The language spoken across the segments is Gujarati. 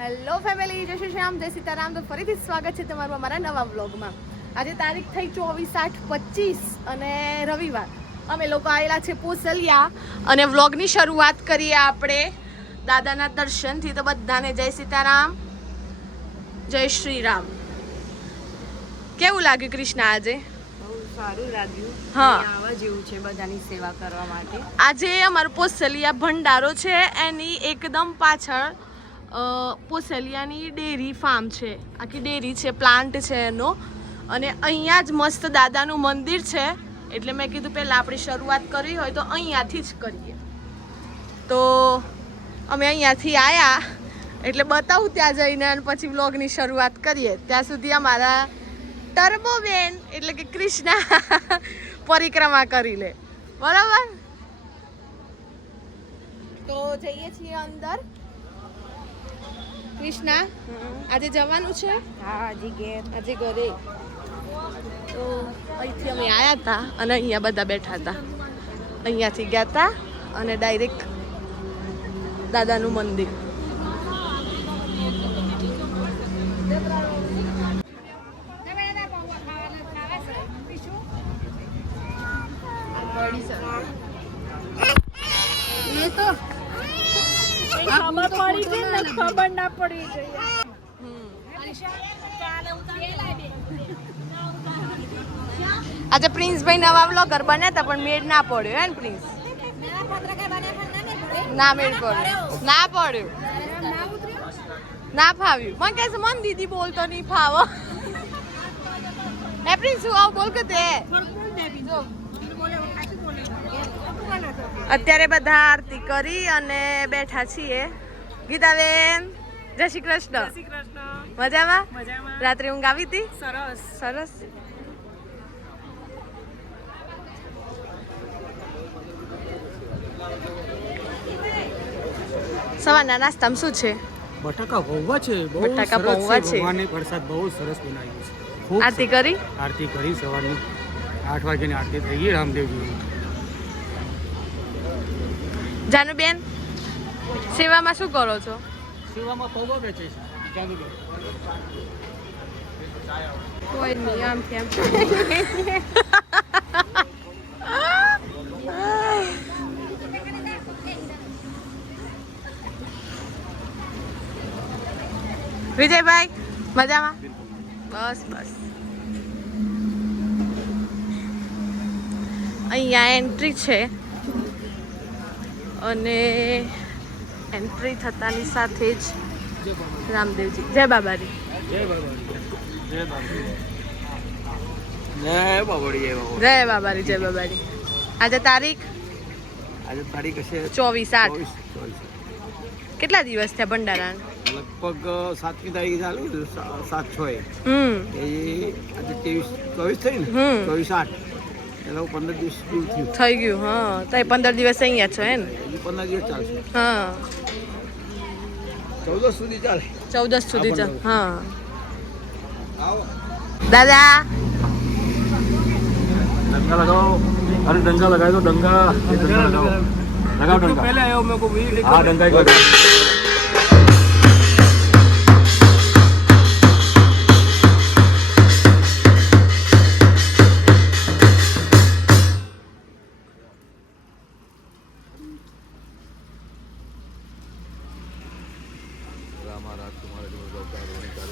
હેલો ફેમિલી, જય શ્રી શ્યામ, જય સીતારામ. તો ફરીથી સ્વાગત છે તમારું અમારા નવા વ્લોગમાં. આજે તારીખ થઈ 24/8/25 અને રવિવાર. અમે લોકો આવેલા છે પોસલિયા અને વ્લોગની શરૂઆત કરીએ આપણે દાદાના દર્શનથી. તો બધાને જય સીતારામ, જય શ્રી રામ. કેવું લાગ્યું કૃષ્ણ આજે? બહુ સારું લાગ્યું. હા, આવા જેવું છે બધાની સેવા કરવા માટે. આજે અમારો પોસલિયા ભંડારો છે એની એકદમ પાછળ પોસલિયાની ડેરી ફાર્મ છે. આખી ડેરી છે, પ્લાન્ટ છે એનો. અને અહીંયા જ મસ્ત દાદાનું મંદિર છે. એટલે મેં કીધું પહેલાં આપણે શરૂઆત કરવી હોય તો અહીંયાથી જ કરીએ. તો અમે અહીંયાથી આવ્યા એટલે બતાવું ત્યાં જઈને અને પછી વ્લોગની શરૂઆત કરીએ. ત્યાં સુધી અમારા ટર્બોબેન એટલે કે કૃષ્ણા પરિક્રમા કરી લે. બરાબર, તો જઈએ છીએ અંદર. કૃષ્ણા, આજે જવાનું છે? હા, હજી ઘેર. આજે ઘરે. તો અહીંથી અમે આવ્યા હતા અને અહીંયા બધા બેઠા હતા. અહીંયાથી ગયા હતા અને ડાયરેક્ટ દાદાનું મંદિર. ખબર પડી છે ને, ખબર ના પડી જોઈએ. આજે પ્રિન્સભાઈ નવા વ્લોગર બન્યા હતા પણ મેળ ના પડ્યો. હે ને પ્રિન્સ? ના મેળ પડ્યો, ના પડ્યો, ના ફાવ્યું. મને કહે છે મન દીદી બોલતો નહીં ફાવો. હે પ્રિન્સ, શું આવું બોલ કે તે? અત્યારે બધા આરતી કરી અને બેઠા છીએ. ગીતાબેન, જય શ્રી કૃષ્ણ. મજામાં? રાત્રે ઊંઘ આવી હતી? સરસ સરસ. સવારના નાસ્તામાં શું છે? બટાકા પૌવા છે. બહુ બટાકા સરસ પૌવા છે. ભગવાનની પ્રસાદ બહુ સરસ બનાવ્યું છે. ખૂબ આરતી સરસ. કરી? આરતી કરી સવારની 8 વાગ્યાની આરતી થઈ ગઈ રામદેવજીની. જાનુબેન, સેવામાં શું કરો છો? સેવામાં પૌવા વેચે છે જાનુબેન. કોઈ નહીં, આમ કેમ. વિજયભાઈ, મજામાં? બસ બસ. અહીંયા એન્ટ્રી છે અને એન્ટ્રી થતાની સાથે જ રામદેવજી. જય બાબારી. જય બાબાજી. જય બાબાજી. જય બાબાજી. જય બાબારી, જય બાબારી. આજે તારીખ આજે તારીખ હશે 24/8. કેટલા દિવસ થયા ભંડારા? લગભગ 7મી તારીખે ચાલુ 7/6 એ આજે 23 થઈ ને 24/8 એટલે 15 દિવસ દૂર થયું થઈ ગયું. હા, તો 15 દિવસ અહીંયા છો હે ને? હજી 15 દિવસ ચાલશે. હા, 14 સુધી ચાલે. 14 સુધી જ. હા દાદા, ડંગા લગાવો. અરે ડંગા લગાવી દો. ડંગા લગાવો. લગાવો ડંગા. પહેલા આવ્યો મેં કો હા ડંગા લગાવો.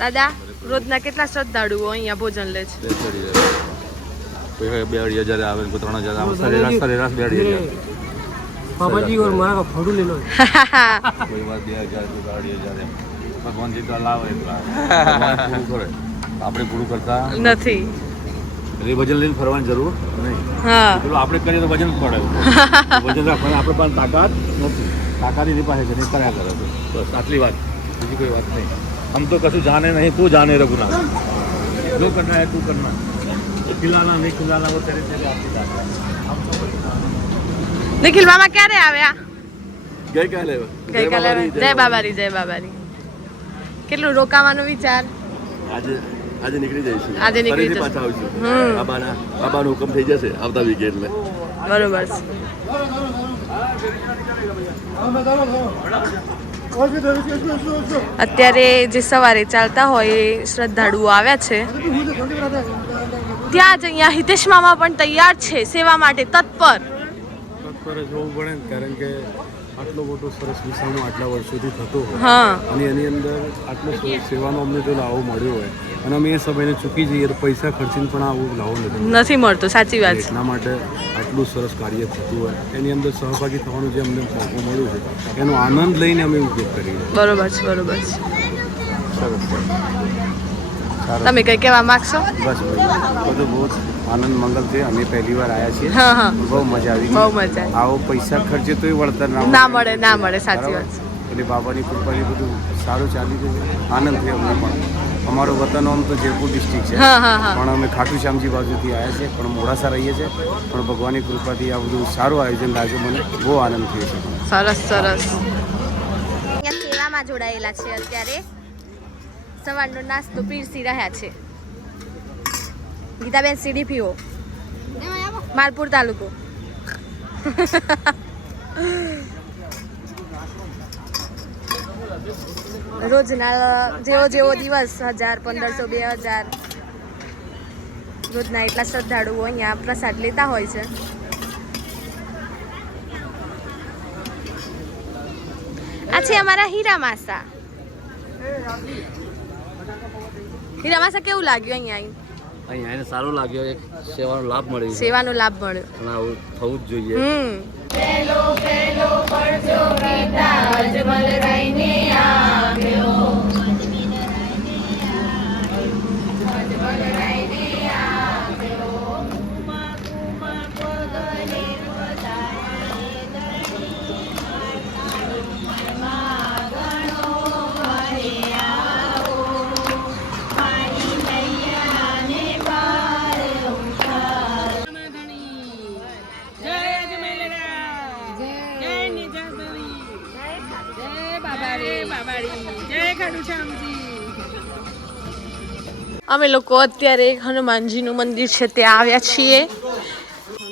દાદા, રોજના કેટલા શ્રદ્ધાળુઓ અહીંયા ભોજન લે છે? કોઈ 2,000 આવે, કોઈ 3,000 આવે. સરેરાશ 2,000. બાબાજી ઓર મારા ફોટો લે લો. કોઈ વાર 2,000, કોઈ 2,500 એમ. ભગવાન જેટલા લાવે એટલા. ભગવાન પૂરું કરે. આપણે પૂરું કરતા નથી. એટલે વજન લઈને ફરવાની જરૂર નહીં. હા, પેલું આપણે કરીએ તો વજન પડે. વજન રાખવાની આપણે પાસે તાકાત નથી. તાકાત એની પાસે છે, નહીં કર્યા કરે છે. બસ આટલી વાત, બીજી કોઈ વાત નહીં. हम तो कछु जाने नहीं, तू जाने रघुनाथ. जो करना है तू करना. खिलाना नहीं खिलाना वो तेरे से आपकी बात है. हम तो નિખિલ મામા ક્યારે આવ્યા? ગઈકાલે. જય બાબારી, જય બાબારી. કેટલું રોકાવાનું વિચાર? આજે નીકળી જઈશું. આજે નીકળી જઈશું. પાછા આવશું. બાબાનો હુકમ થઈ જશે આવતા વીકે એટલે. બરોબર છે. અત્યારે જે સવારે ચાલતા હોય એ શ્રદ્ધાળુઓ આવ્યા છે. ત્યાં જ અહીંયા હિતેશ મામા પણ તૈયાર છે સેવા માટે તત્પર. તત્પર જોવું પડે ને, કારણ કે આટલો મોટો સરસ વિસામો આટલા વર્ષોથી થતો હોય હા અને એની અંદર આટલો સેવાનો અમને જો લાવો મળ્યો હોય અને અમે એ સમયને ચૂકી જઈએ તો પૈસા ખર્ચીને પણ આવું લાવો નથી મળતો. સાચી વાત છે. એટલા માટે આટલું સરસ કાર્ય થતું હોય એની અંદર સહભાગી થવાનું જે અમને મોકો મળ્યો છે એનો આનંદ લઈને અમે ઉપયોગ કરીએ. બરોબર છે, બરોબર છે. સરસ. તમે કઈ કહેવા માંગશો? બસ બધું બહુ જ આનંદ મંગલ છે. અમે પહેલી વાર આવ્યા છીએ, હા હા, બહુ મજા આવી. બહુ મજા આવી. આવો પૈસા ખર્ચે તોય વળતર ના મળે, ના મળે. સાચી વાત છે. એટલે બાબાની કૃપાથી બધું સારું ચાલી રહ્યું છે. આનંદ થયો અમને પણ. અમારું વતન આમ તો જયપુર ડિસ્ટ્રિક્ટ છે, હા હા હા. પણ અમે ખાટુ શ્યામજી બાજુથી આવ્યા છીએ, પણ મોડાસા રહીએ છીએ. પણ ભગવાનની કૃપાથી આ બધું સારું આયોજન લાગ્યું, મને બહુ આનંદ થયો છે. સરસ સરસ. અહીંયા સેવામાં જોડાયેલા છે. અત્યારે સવારનો નાસ્તો પીરસી રહ્યા છે. ગીતાબેન CDPO માલપુર તાલુકો. રોજના જેવો દિવસ 1000, 1500, 2000 રોજના એટલા શ્રદ્ધાળુઓ અહીંયા પ્રસાદ લેતા હોય છે. આ છે અમારા હીરા માસા. હીરા માસા કેવું લાગ્યું અહીંયા આવીને? અહીંયા એને સારું લાગ્યો, એક સેવાનો લાભ મળ્યો, સેવાનો લાભ મળ્યો. અને આવું થવું જ જોઈએ. અમે લોકો અત્યારે હનુમાનજીનું મંદિર છે ત્યાં આવ્યા છીએ.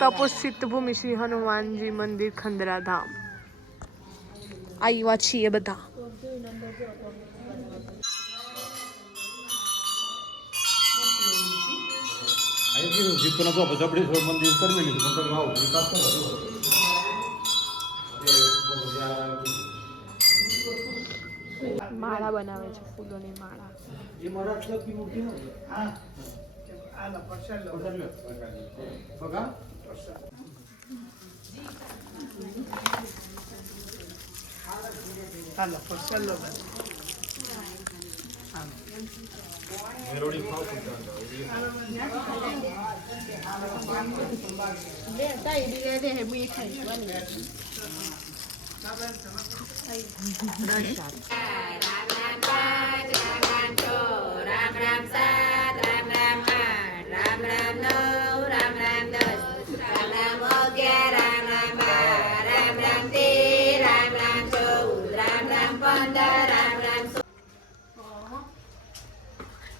તપોસિત ભૂમિ શ્રી હનુમાનજી મંદિર ખંડેરાધામ આવ્યા છીએ બધા. માળા બનાવે છે, ફૂલોની માળા.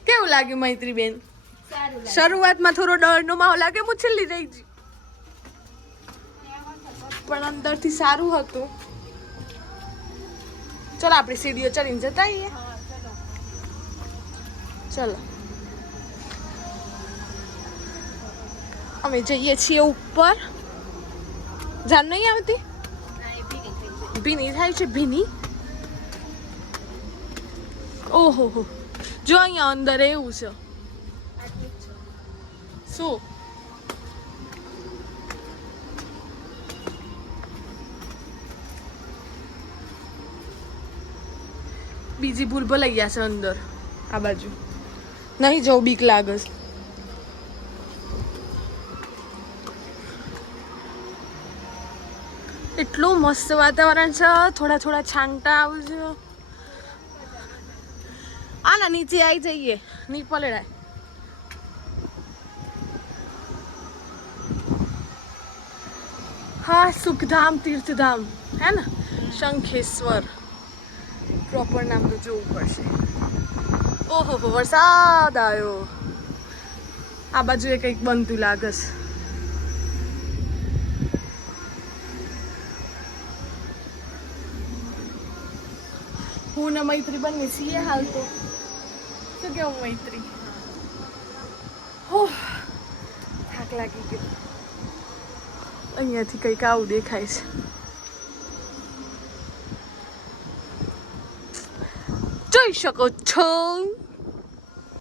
કેવું લાગ્યું મૈત્રીબેન? શરૂઆતમાં થોડો ડરનો માહોલ લાગે, હું છેલ્લી રહી ગઈ, પણ અંદરથી સારું હતું. ચલો આપણે સીડીઓ ચડીને જતા આવીએ. ચલો અમે જઈએ છીએ ઉપર. જાન નહીં આવતી? ભીની થાય છે, ભીની. ઓહો હો, જો અહીંયા અંદર એવું છે. શું બીજી ભૂલ ભલાઈ ગયા છે અંદર? આ બાજુ નહીં જવું, બીક લાગે છે. એટલું મસ્ત વાતાવરણ છે, થોડા થોડા છાંટા આવે છે. આના નીચે આવી જઈએ, નહીં પલળાય. હા, સુખધામ તીર્થધામ હે ને, શંખેશ્વર પ્રોપર નામ તો જોવું પડશે. ઓહો, વરસાદ આવ્યો. આ બાજુ એ કંઈક બનતું લાગે છે. હું ને મૈત્રી બંને છીએ હાલ તો. શું કેવું મૈત્રી? થાક લાગી ગયો. અહીંયાથી કંઈક આવું દેખાય છે. જોઈ શકો છો.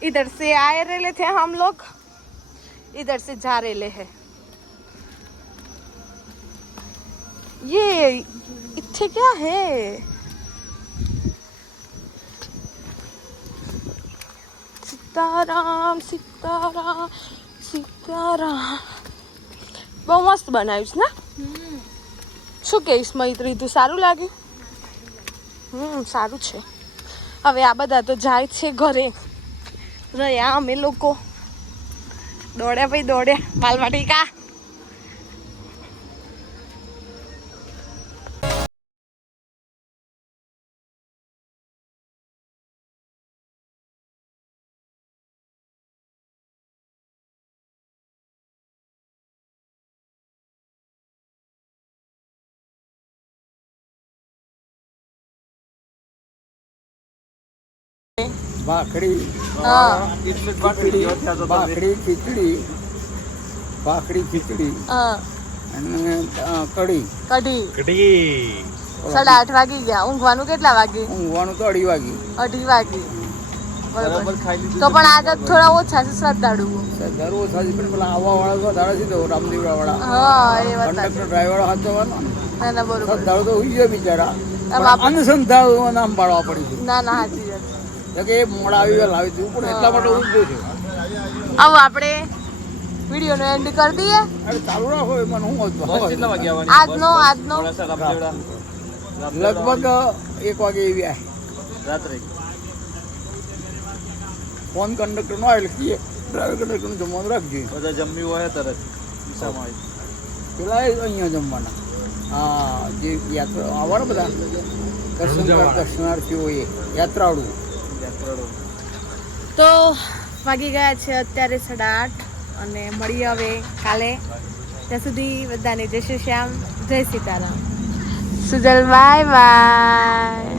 इधर से आए रहे थे हम लोग, इधर से जा रहे हैं. ये इत्थे क्या है? सीताराम सीताराम सीताराम. બહુ મસ્ત બનાવ્યું છે ને? શું કહીશ મૈત્રી, તું સારું લાગ્યું? સારું છે. હવે આ બધા તો જાય છે ઘરે. રહ્યા અમે લોકો દોડ્યા ભાઈ દોડ્યા બાલવાટિકા. ભાખરી હા ભાખરી ખીચડી હા અને કઢી. કઢી 8:30 વાગી ગયા. ઊંઘવાનું કેટલા વાગે? ઊંઘવાનું તો 2:30 વાગે. 2:30 વાગે. બરોબર. તો પણ આજે થોડા ઓછા છે શ્રદ્ધાળુઓ. દર ઓછા છે પણ પેલા આવવા વાળા તો ધારા છે તો રામદેવરા વાળા હા એ વાત કંડક્ટર ડ્રાઈવર હાથવાનો ના ના બરોબર. શ્રદ્ધાળુ તો હોઈ જાય બિચારા. આપ- અનશ્રદ્ધાળુ નામ પાડવા પડી છે ના ના સાચી વાત. કે એ મોડા આવી લાવી દીધું પણ એટલા માટે ઊંઘો છે. હવે આપણે વિડીયોનો એન્ડ કરી દઈએ. અરે ચાલુ રાખો એમાં હું આજનો લગભગ 1 વાગે એવી આવે. રાત્રે ફોન કંડક્ટર નો આવે કીએ ડ્રાઈવર કંડક્ટર નું જમવાનું રાખજે. બધા જમ્યું હોય તરત પેલા એ અહીંયા જમવાના. હા જે યાત્રા આવવાના બધા દર્શનાર્થીઓ એ યાત્રાળુ. તો વાગી ગયા છે અત્યારે 8:30 અને મળીએ હવે કાલે. ત્યાં સુધી બધાને જય શ્રી શ્યામ, જય સીતારામ. Sujal bye bye.